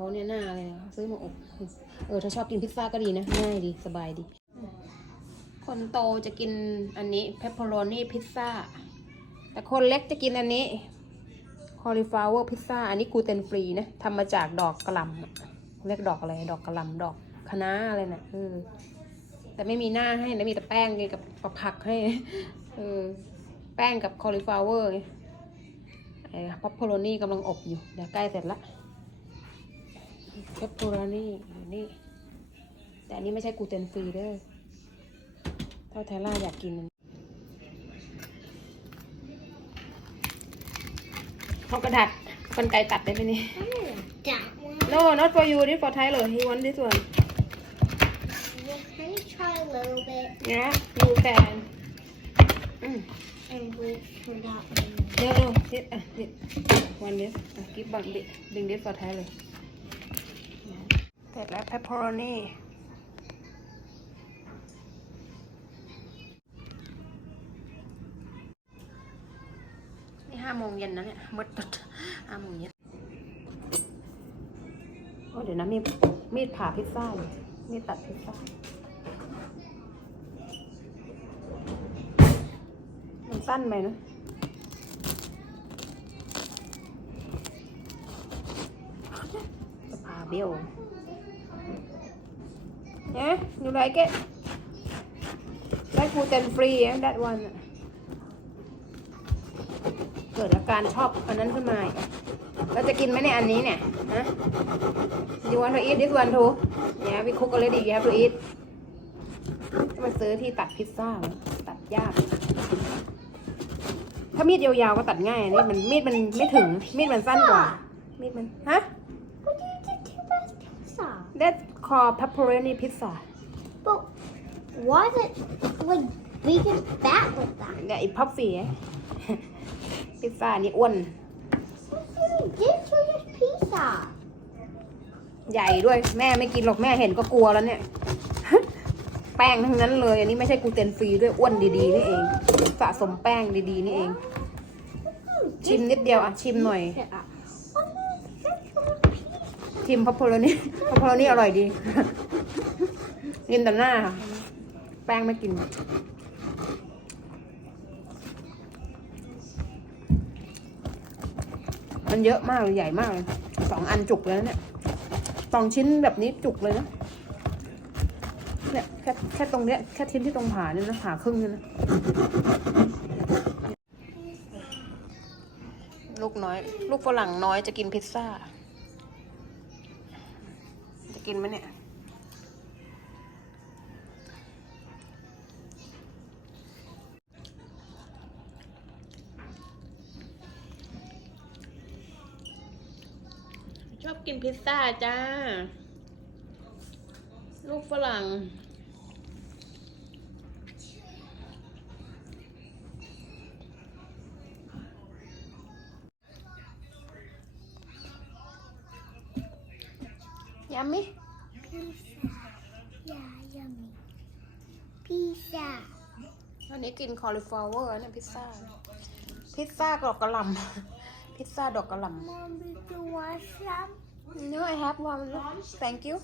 เขาเนี่ยหน้าอะไรนะซื้อมาอบเออถ้าชอบกินพิซซ่าก็ดีนะ ง่ายดีสบายดี คนโตจะกินอันนี้เพปเปอโรนีพิซซ่า แต่คนเล็กจะกินอันนี้คอลิฟลาวเวอร์พิซซ่า อันนี้กูเตนฟรีนะทำมาจากดอกกระล่ำเรียกดอกอะไร ดอกกระล่ำดอกคะน้าอะไรนะ่ะเออแต่ไม่มีหน้าให้นะมีแต่แป้งกับกับผักให้เออแป้งกับคอลิฟลาวเวอร์ไอ้พปเปอโรนีกำลังอบอยู่เดี๋ยวใกล้เสร็จละ เพปเปอโรนีอยู่นี่ แต่อันนี้ไม่ใช่กลูเตนฟรีเด้อเท่าไทล่าอยากกินมันเขากระดัดคนไกลตัดได้ไหมนี่ That one. No not for you this for Tyler he want this one Well, can you try a little bit yeah you can อืม and wait for that one? no no this อะ this one this อะ give one this bring this for Tyler เส ร็จแล้ว pepperoni นี่ห้าโมงเย็นนะเนี่ยมืดตึ๊ดห้าโมงเย็นโอ้เดี๋ยวนะมีมีดผ่าพิซซ่าอยู่มีดตัดพิซซ่ามันสั้นไปนะจะผ่าเบี้ยว เนี่ยดูไรเกะได้ฟูเต็นฟรีอะ that one อะเกิดอาการชอบอันนั้นขึ้นมาอีกอะแล้วจะกินไหมเนี่ยอันนี้เนี่ยฮะ you want to eat this one too yeah we cook already you have to eat มันซื้อที่ตัดพิซซ่ามาตัดยาก ถ้ามีดยาวๆก็ตัดง่ายอันนี้มันมีดมันไม่ถึง มีดมันสั้นกว่า มีดมัน ฮะ What do you do to this pizza? That's called pepperoni pizza But why is it like big and fat like that? เนี่ยอีพัฟฟี่พิซซ่านี่อ้วน What do you do to this pizza? ใหญ่ด้วยแม่ไม่กินหรอกแม่เห็นก็กลัวแล้วเนี่ย แป้งทั้งนั้นเลย อันนี้ไม่ใช่กลูเตนฟรีด้วยอ้วนดีๆนี่เอง สะสมแป้งดีๆนี่เอง ชิมนิดเดียวอะชิมหน่อย ชิมพัพโพโรนี่พัพโพโรนี่อร่อยดี กินแต่หน้าค่ะ แป้งไม่กิน มันเยอะมากเลยใหญ่มากเลยสองอันจุกเลยนะเนี่ยสองชิ้นแบบนี้จุกเลยนะ เนี่ยแค่แค่ตรงเนี้ยแค่ชิ้นที่ตรงผาเนี่ยนะผาครึ่งเนี่ยนะ ลูกน้อย ลูกฝรั่งน้อยจะกินพิซซ่า จะกินไหมเนี่ยชอบกินพิซซ่าจ้า ลูกฝรั่ง ยำมิ Pizza. Yeah, yummy. Pizza. วันนี้กินคอลิฟลาวเวอร์เนี่ยพิซซ่า พิซซ่าดอกกระหล่ำพิซซ่าดอกกระหล่ำ Mom, do you want some? No I have one thank you